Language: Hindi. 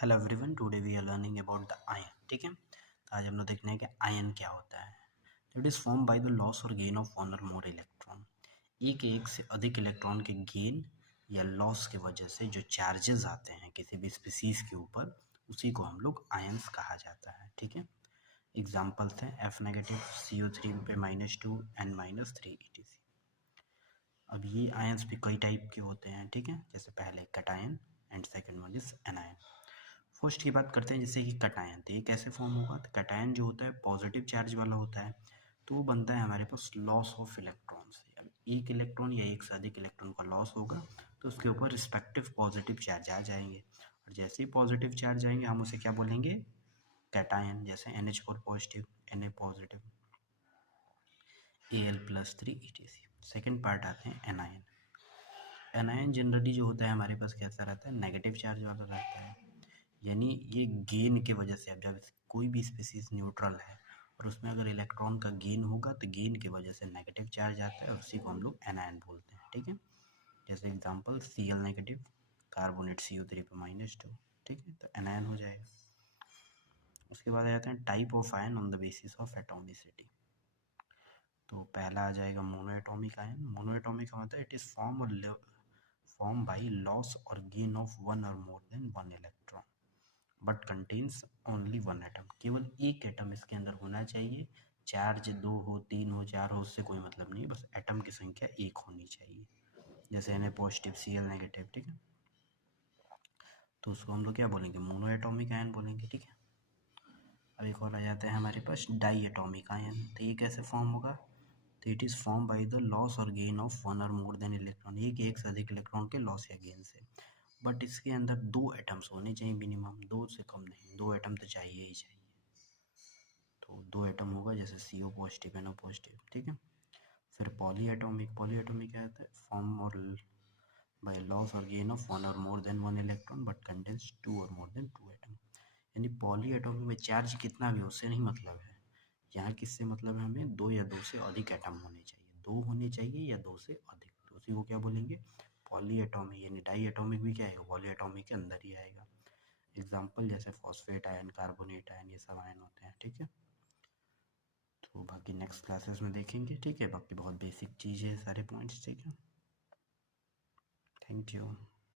Hello everyone, today we are learning about the ion. ठीक है, तो आज हम लोग देखने हैं कि आयन क्या होता है। It is form by the loss और गेन ऑफ वन और मोर इलेक्ट्रॉन। एक से अधिक इलेक्ट्रॉन के गेन या लॉस की वजह से जो चार्जेस आते हैं किसी भी स्पीसीज के ऊपर, उसी को हम लोग आयंस कहा जाता है। ठीक है, एग्जाम्पल्स हैं F नेगेटिव, CO3 पे -2, N-3 etc। अब ये आयंस भी कई टाइप के होते हैं। ठीक है, जैसे पहले cation and second one is anion. First की बात करते हैं, जैसे कि कैटायन, तो ये कैसे फॉर्म होगा। तो कैटायन जो होता है पॉजिटिव चार्ज वाला होता है, तो वो बनता है हमारे पास लॉस ऑफ इलेक्ट्रॉन से। अब एक इलेक्ट्रॉन या एक से अधिक इलेक्ट्रॉन का लॉस होगा तो उसके ऊपर रिस्पेक्टिव पॉजिटिव चार्ज आ जाएंगे, और जैसे ही पॉजिटिव चार्ज आएंगे हम उसे क्या बोलेंगे, कैटायन। जैसे NH4 positive, Na positive, Al+3 etc। Second part आते हैं एनायन। एनायन जनरली जो होता है हमारे पास कैसा रहता है, नेगेटिव चार्ज वाला रहता है। यानी ये गेन की वजह से, अब जब कोई भी स्पीसीज न्यूट्रल है और उसमें अगर इलेक्ट्रॉन का गेन होगा तो गेन की वजह से नेगेटिव चार्ज आता है और उसी को हम लोग एनायन बोलते हैं। ठीक है, जैसे example Cl negative, carbonate CO3 पे -2। ठीक है, तो एनायन हो जाएगा। उसके बाद आ जाते हैं type of ion on the basis of atomicity. तो पहला आ जाएगा मोनोएटॉमिक आयन। मोनोएटॉमिक का मतलब it is form by loss और गेन ऑफ वन और more than one electron but contains only one atom. केवल एक एटम इसके अंदर होना चाहिए। चार्ज 2 हो, 3 हो, 4 हो, उससे कोई मतलब नहीं, बस एटम की संख्या एक होनी चाहिए। जैसे Na पॉजिटिव, Cl नेगेटिव। ठीक है, तो उसको हम लोग क्या बोलेंगे, मोनो एटॉमिक आयन बोलेंगे। ठीक है, अब एक और आ जाता है हमारे पास डाई एटॉमिक आयन। तो ये कैसे फॉर्म होगा, तो it is form by the loss और गेन ऑफ वन और मोर देन इलेक्ट्रॉन। एक से अधिक इलेक्ट्रॉन के लॉस या गेन से, बट इसके अंदर 2 एटम्स होने चाहिए मिनिमम, 2 से कम नहीं, 2 एटम तो चाहिए ही चाहिए। तो 2 एटम होगा, जैसे CO पॉजिटिव, NO पॉजिटिव। ठीक है, फिर पॉली एटॉमिक क्या होता है, फॉर्म और बाय लॉस और गेन ऑफ वन और more than one electron but contains 2 और मोर देन 2 एटम। यानी पॉली एटॉमिक में चार्ज कितना भी उससे नहीं मतलब है, यहाँ किससे मतलब है, हमें 2 या 2 से अधिक एटम होने चाहिए, 2 होने चाहिए या 2 से अधिक, तो उसी को क्या बोलेंगे, पॉली एटॉमिक। यानी डाई एटॉमिक भी क्या आएगा, पॉली एटॉमिक के अंदर ही आएगा। एग्जाम्पल जैसे फॉस्फेट आयन, कार्बोनेट आयन, ये सब आयन होते हैं। ठीक है, तो बाकी नेक्स्ट क्लासेस में देखेंगे। ठीक है, बाकी बहुत बेसिक चीज़ है सारे पॉइंट्स। ठीक है, थैंक यू।